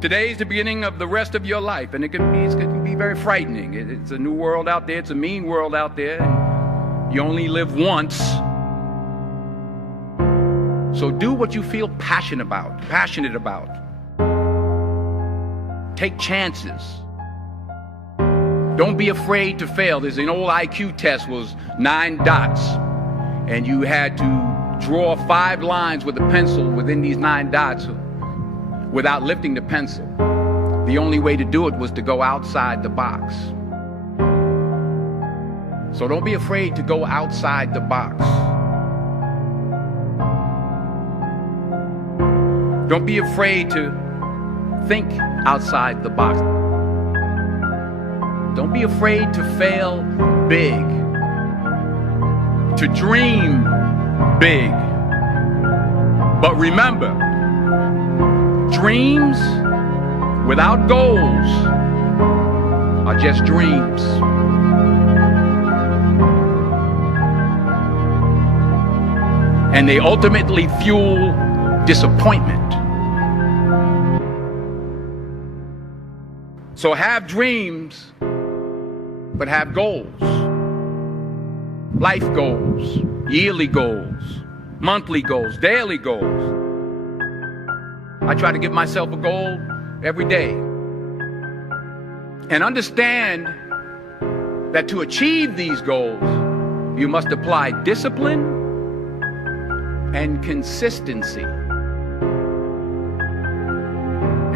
Today is the beginning of the rest of your life, and it can be very frightening. It's a new world out there. It's a mean world out there. And you only live once. So do what you feel passionate about. Take chances. Don't be afraid to fail. There's an old IQ test, was 9 dots, and you had to draw 5 lines with a pencil within these 9 dots without lifting the pencil. The only way to do it was to go outside the box. So don't be afraid to go outside the box. Don't be afraid to think outside the box. Don't be afraid to fail big, to dream big. But remember, dreams without goals are just dreams. And they ultimately fuel disappointment. So have dreams, but have goals. Life goals, yearly goals, monthly goals, daily goals. I try to give myself a goal every day. And understand that to achieve these goals, you must apply discipline and consistency.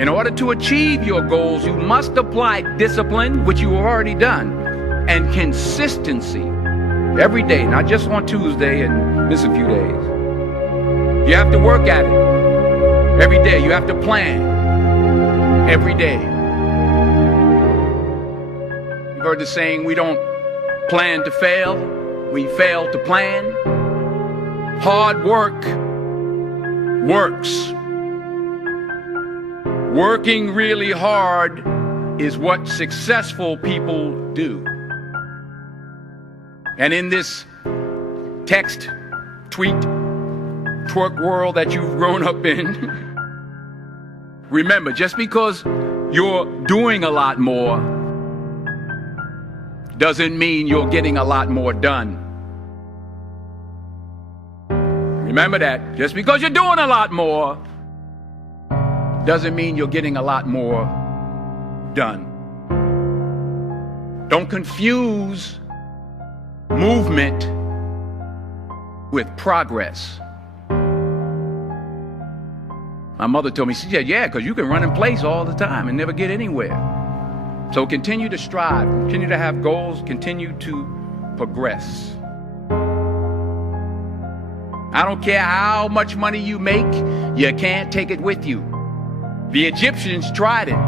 In order to achieve your goals, you must apply discipline, which you have already done, and consistency every day, not just on Tuesday and miss a few days. You have to work at it every day. You have to plan every day. You've heard the saying, we don't plan to fail, we fail to plan. Hard work works. Working really hard is what successful people do. And in this text, tweet, twerk world that you've grown up in, remember, just because you're doing a lot more doesn't mean you're getting a lot more done. Remember that. Just because you're doing a lot more doesn't mean you're getting a lot more done. Don't confuse movement with progress. My mother told me, she said, yeah, because you can run in place all the time and never get anywhere. So continue to strive, continue to have goals, continue to progress. I don't care how much money you make, you can't take it with you. The Egyptians tried it.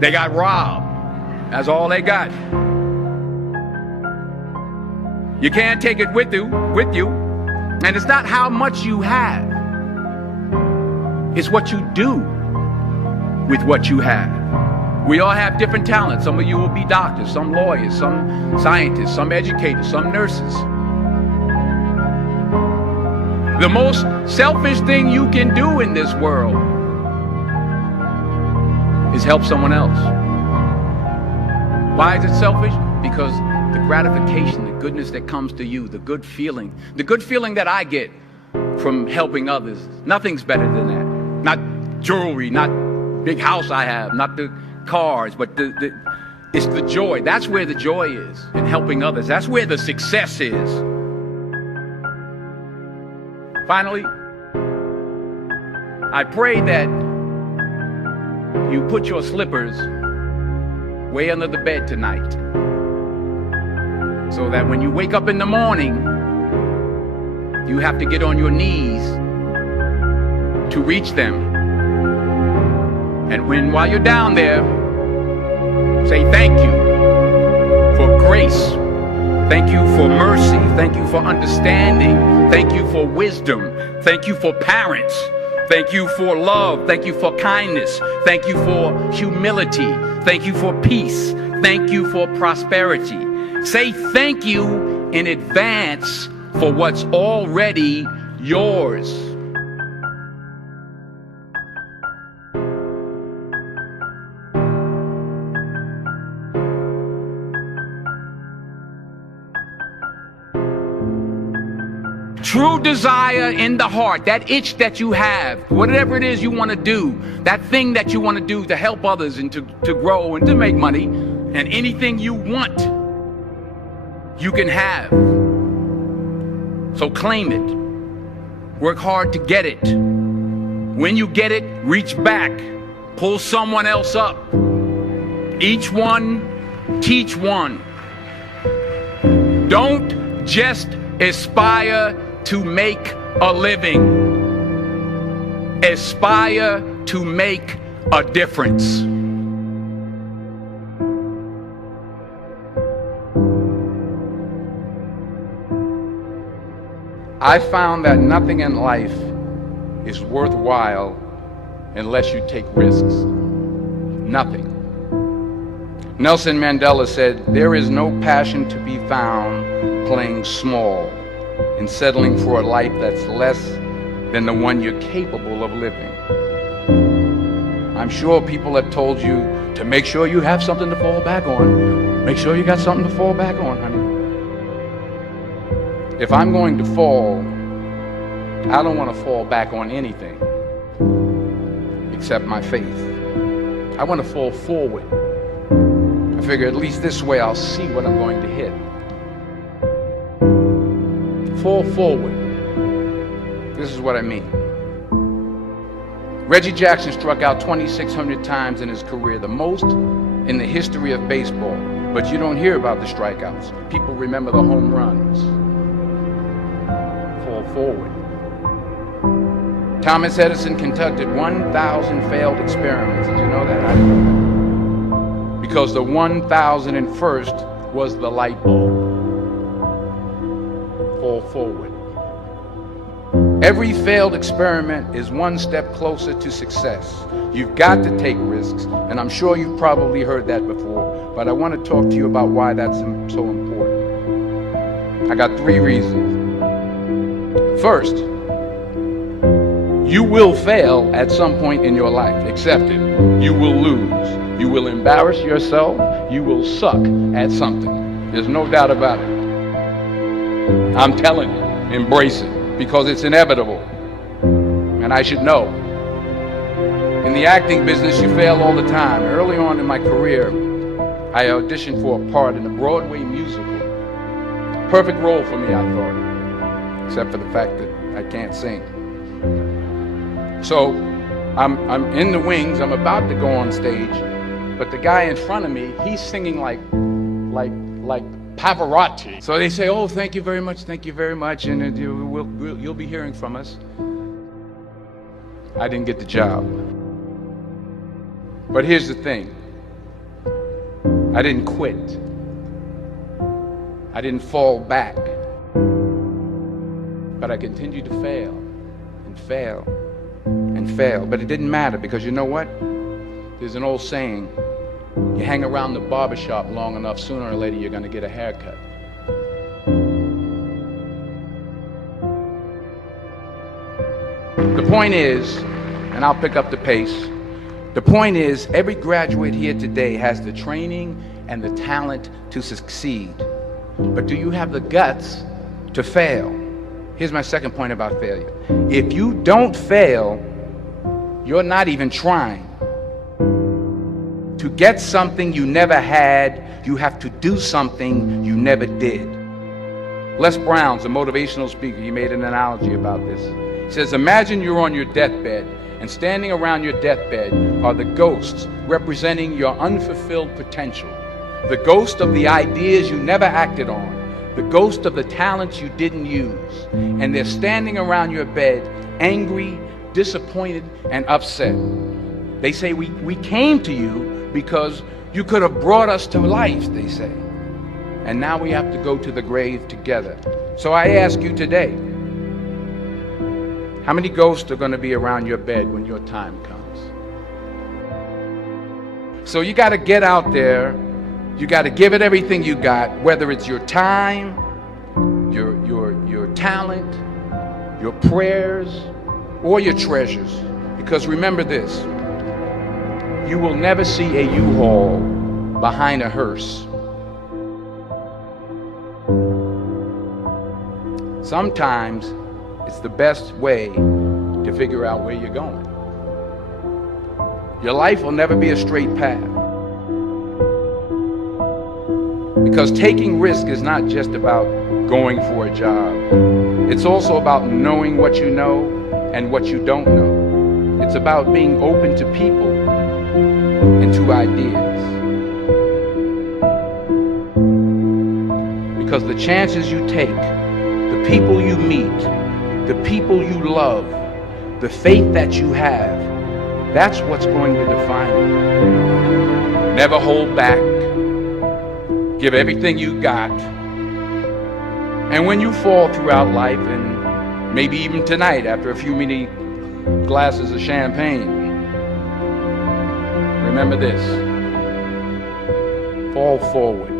They got robbed. That's all they got. You can't take it with you. And it's not how much you have. It's what you do with what you have. We all have different talents. Some of you will be doctors, some lawyers, some scientists, some educators, some nurses. The most selfish thing you can do in this world is help someone else. Why is it selfish? Because the gratification, the goodness that comes to you, the good feeling that I get from helping others, nothing's better than that. Not jewelry, not big house I have, not the cars, but it's the joy. That's where the joy is, in helping others. That's where the success is. Finally, I pray that you put your slippers way under the bed tonight, so that when you wake up in the morning, you have to get on your knees to reach them. And while you're down there, say thank you for grace. Thank you for mercy. Thank you for understanding. Thank you for wisdom. Thank you for parents. Thank you for love. Thank you for kindness. Thank you for humility. Thank you for peace. Thank you for prosperity. Say thank you in advance for what's already yours. true desire in the heart, that itch that you have, whatever it is you want to do, that thing that you want to do to help others and to grow and to make money, and anything you want, you can have. So claim it. Work hard to get it. When you get it, reach back. Pull someone else up. Each one, teach one. Don't just aspire to make a living. Aspire to make a difference. I found that nothing in life is worthwhile unless you take risks. Nothing. Nelson Mandela said, "There is no passion to be found playing small and settling for a life that's less than the one you're capable of living." I'm sure people have told you to make sure you have something to fall back on. Make sure you got something to fall back on, honey. If I'm going to fall, I don't want to fall back on anything except my faith. I want to fall forward. I figure at least this way I'll see what I'm going to hit. Fall forward. This is what I mean. Reggie Jackson struck out 2,600 times in his career, the most in the history of baseball. But you don't hear about the strikeouts. People remember the home runs. Fall forward. Thomas Edison conducted 1,000 failed experiments. Did you know that? I didn't know that. Because the 1,001st was the light bulb. Fall forward. Every failed experiment is one step closer to success. You've got to take risks, and I'm sure you've probably heard that before, but I want to talk to you about why that's so important. I got 3 reasons. First, you will fail at some point in your life. Accept it. You will lose. You will embarrass yourself. You will suck at something. There's no doubt about it. I'm telling you, embrace it, because it's inevitable. And I should know. In the acting business, you fail all the time. Early on in my career, I auditioned for a part in a Broadway musical. Perfect role for me, I thought. Except for the fact that I can't sing. So I'm in the wings, I'm about to go on stage, but the guy in front of me, he's singing like Pavarotti. So they say, "Oh, thank you very much, and you'll be hearing from us." I didn't get the job. But here's the thing. I didn't quit. I didn't fall back. But I continued to fail and fail and fail. But it didn't matter, because you know what? There's an old saying, you hang around the barbershop long enough, sooner or later you're going to get a haircut. The point is, and I'll pick up the pace, the point is, every graduate here today has the training and the talent to succeed. But do you have the guts to fail? Here's my second point about failure. If you don't fail, you're not even trying. To get something you never had, you have to do something you never did. Les Brown's a motivational speaker. He made an analogy about this. He says, imagine you're on your deathbed, and standing around your deathbed are the ghosts representing your unfulfilled potential. The ghost of the ideas you never acted on. The ghost of the talents you didn't use. And they're standing around your bed, angry, disappointed, and upset. They say, we came to you because you could have brought us to life, they say. And now we have to go to the grave together. So I ask you today, how many ghosts are going to be around your bed when your time comes? So you got to get out there. You got to give it everything you got, whether it's your time, your talent, your prayers, or your treasures. Because remember this, you will never see a U-Haul behind a hearse. sometimes it's the best way to figure out where you're going. Your life will never be a straight path. Because taking risk is not just about going for a job. It's also about knowing what you know and what you don't know. It's about being open to people and to ideas. Because the chances you take, the people you meet, the people you love, the faith that you have, that's what's going to define you. Never hold back. Give everything you got. And when you fall throughout life, and maybe even tonight after a few many glasses of champagne, remember this: fall forward.